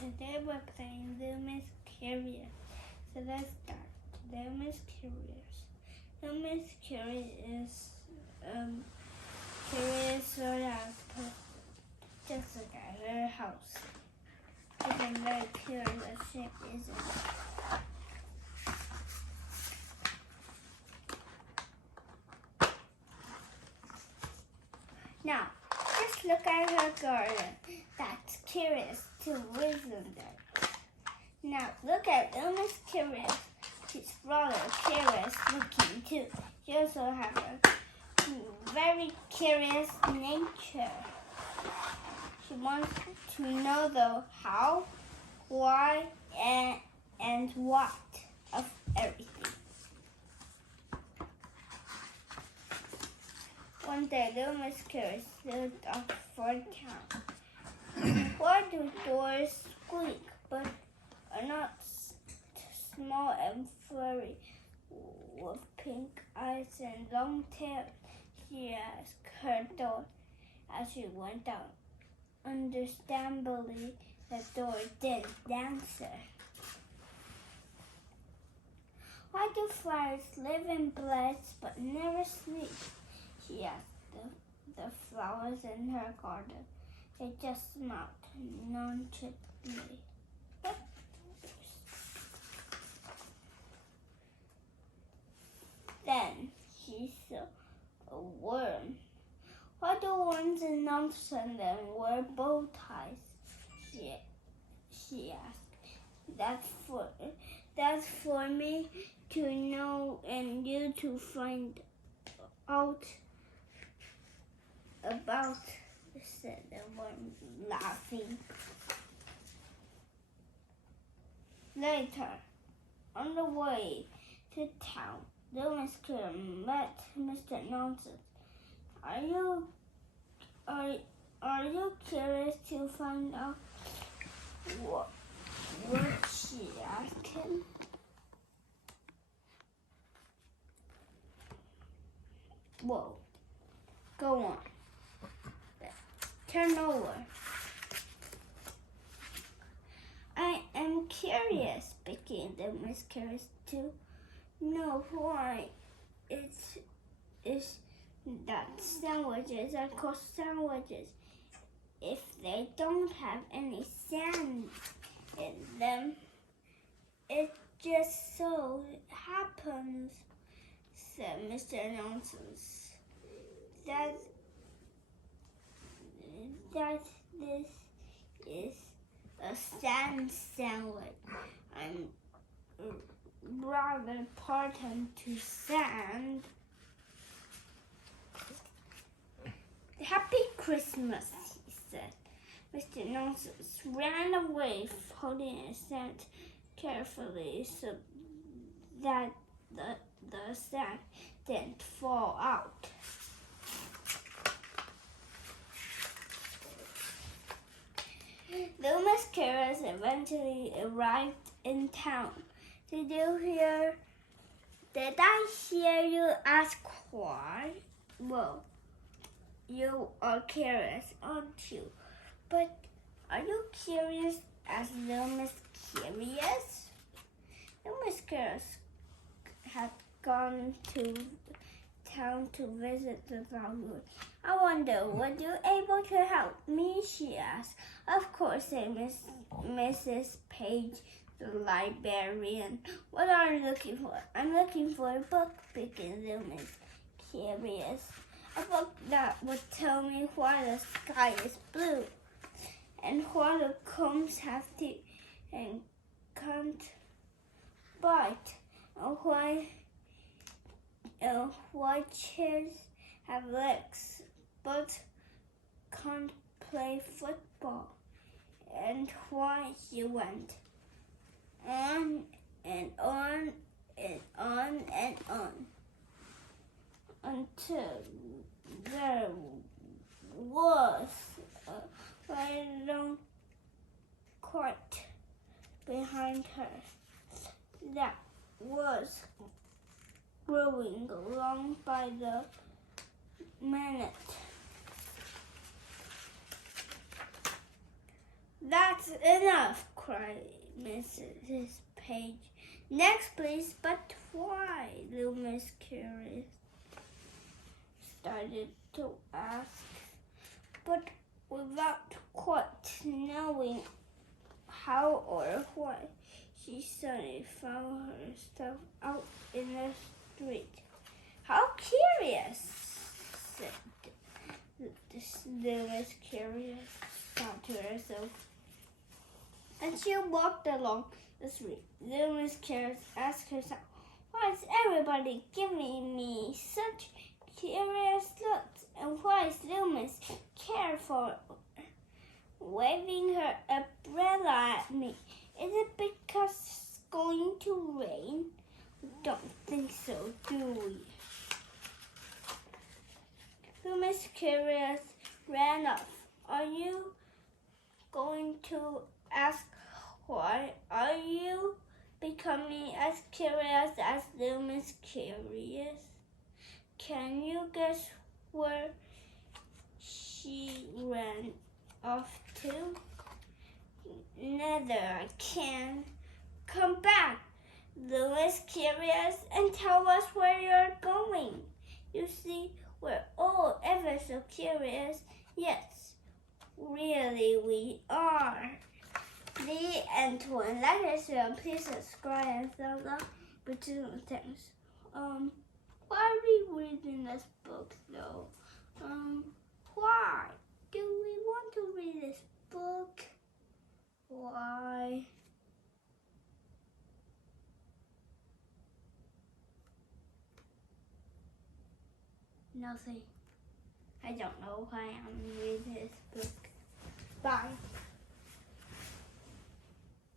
Today we're playing Lumis Curious. So let's start. Lumis Curious. Lumis Curious curious sort of just look at her house. It's a very curious shape, isn't it? Now, just look at her garden. That's curious too, isn't it? Now, look at Lumis Curious. She's rather curious looking too. She also has a very curious nature. She wants to know the how, why, and what of everything. One day, Lumis Curious looked up for a town. Why do doors squeak but are not small and furry with pink eyes and long tails? She asked her door as she went out. Understandably, the door didn't answer. Why do flowers live in beds but never sleep? She asked the flowers in her garden. They just smiled nonchalantly. Then she saw a worm. Why do worms announce and wear bow ties? She asked. That's for me to know and you to find out about, said the worm, laughing. Later, on the way to town, Lumis Curious met Mr. Nonsense. Are you curious to find out what she asked him? Whoa, go on. Turn over. I am curious, began Lumis Curious to know why is that sandwiches are called sandwiches if they don't have any sand in them. It just so happens, said Mr. Nonsense, that this is a sand sandwich. I'm rather partial to sand. Happy Christmas, he said. Mr. Nonsense ran away, holding his sand carefully so that the sand didn't fall out. Lumis Curious eventually arrived in town. Did I hear you ask why? Well, you are curious, aren't you? But are you curious as Lumis Curious? Lumis Curious had gone to town to visit the library. I wonder, were you able to help me? She asked. Of course, said Mrs. Page, the librarian. What are you looking for? I'm looking for a book, began Lumis Curious. A book that would tell me why the sky is blue, and why the combs have teeth and can't bite, and why chairs have legs but can't play football, and why she went on and on and on and on until there was a very long court behind her that was growing along by the minute. That's enough, cried Mrs. Page. Next, please. But why? Little Miss Curious started to ask, but without quite knowing how or why, she suddenly found herself out in the street. How curious, said this little Miss Curious, thought to herself. And she walked along the street. Little Miss Curious asked herself, why is everybody giving me such curious looks? And why is Little Miss Careful waving her umbrella at me? Is it because it's going to rain? Don't think so, do we? Little Miss Curious ran off. Are you going to ask why? Are you becoming as curious as Little Miss Curious? Can you guess where she ran off to? Neither I can. Come back, Little Miss Curious, and tell us where you're going. You see, we're all ever so curious. Yes, really we are. The end one. Like this video, please subscribe and thumbs up. But thanks. Why are we reading this book though? Why do we want to read this book? Why? Nothing. I don't know why I'm reading this book. Bye.